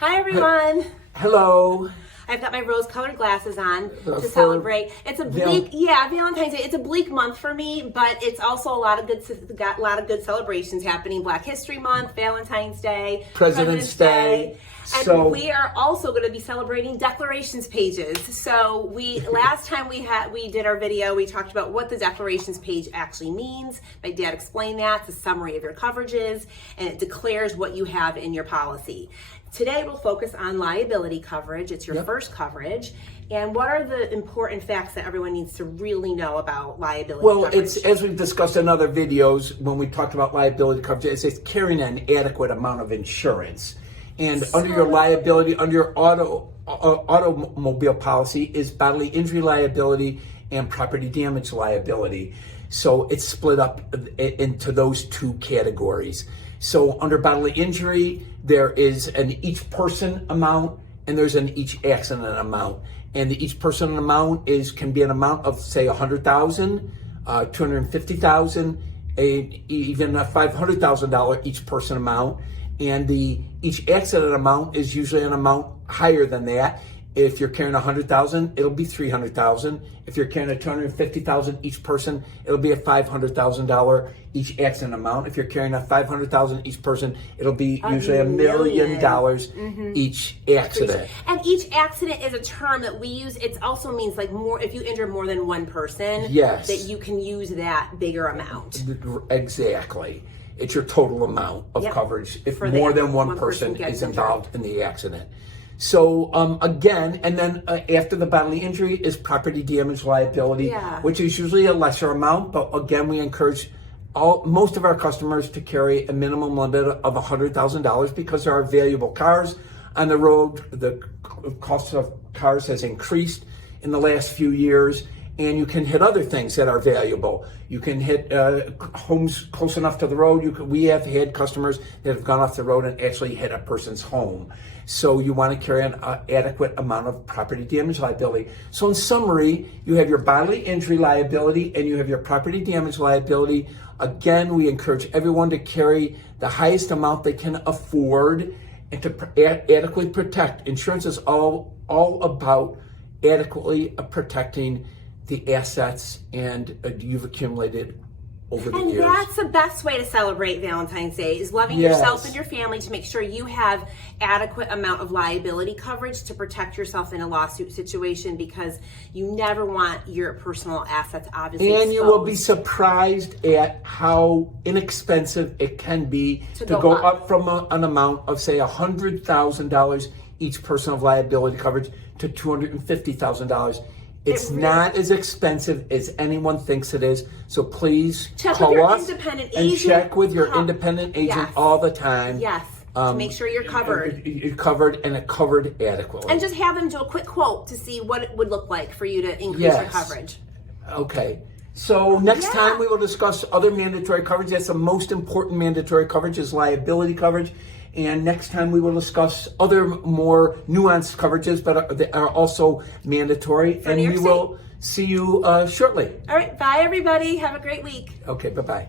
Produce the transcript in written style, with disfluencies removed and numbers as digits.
Hi everyone. Hello. I've got my rose-colored glasses on to celebrate. It's a bleak, Valentine's Day. It's a bleak month for me, but it's also a lot of good celebrations happening. Black History Month, Valentine's Day, President's Day. And we are also going to be celebrating declarations pages. So last time we did our video, we talked about what the declarations page actually means. My dad explained that. It's a summary of your coverages, and it declares what you have in your policy. Today we'll focus on liability coverage. It's your first coverage. And what are the important facts that everyone needs to really know about liability coverage? Well, it's, as we've discussed in other videos, when we talked about liability coverage, it's carrying an adequate amount of insurance. And under your liability, under your automobile policy is bodily injury liability and property damage liability. So it's split up into those two categories. So under bodily injury, there is an each person amount and there's an each accident amount. And the each person amount can be an amount of say $100,000, $250,000, even a $500,000 each person amount. And the each accident amount is usually an amount higher than that. If you're carrying $100,000, it'll be $300,000. If you're carrying a $250,000 each person, it'll be a $500,000 each accident amount. If you're carrying a $500,000 each person, it'll be usually $1 million each accident. And each accident is a term that we use. It also means like more if you injure more than one person, that you can use that bigger amount. Exactly. It's your total amount of coverage if more than one person is involved in the accident. So again, and then after the bodily injury is property damage liability, which is usually a lesser amount. But again, we encourage most of our customers to carry a minimum limit of $100,000 because there are valuable cars on the road. The cost of cars has increased in the last few years. And you can hit other things that are valuable. You can hit homes close enough to the road. We have had customers that have gone off the road and actually hit a person's home. So you want to carry an adequate amount of property damage liability. So in summary, you have your bodily injury liability and you have your property damage liability. Again, we encourage everyone to carry the highest amount they can afford and to adequately protect. Insurance is all about adequately protecting the assets and you've accumulated over the years. And that's the best way to celebrate Valentine's Day, is loving yourself and your family to make sure you have adequate amount of liability coverage to protect yourself in a lawsuit situation, because you never want your personal assets obviously exposed. You will be surprised at how inexpensive it can be to go up from an amount of say $100,000 each person of liability coverage to $250,000. It's not as expensive as anyone thinks it is. So please call us and check with your independent agent all the time. To make sure you're covered. You're covered and covered adequately. And just have them do a quick quote to see what it would look like for you to increase your coverage. Okay. So next time we will discuss other mandatory coverage. That's the most important mandatory coverage is liability coverage. And next time we will discuss other more nuanced coverages, but that are also mandatory. And we will see you shortly. All right. Bye, everybody. Have a great week. Okay. Bye-bye.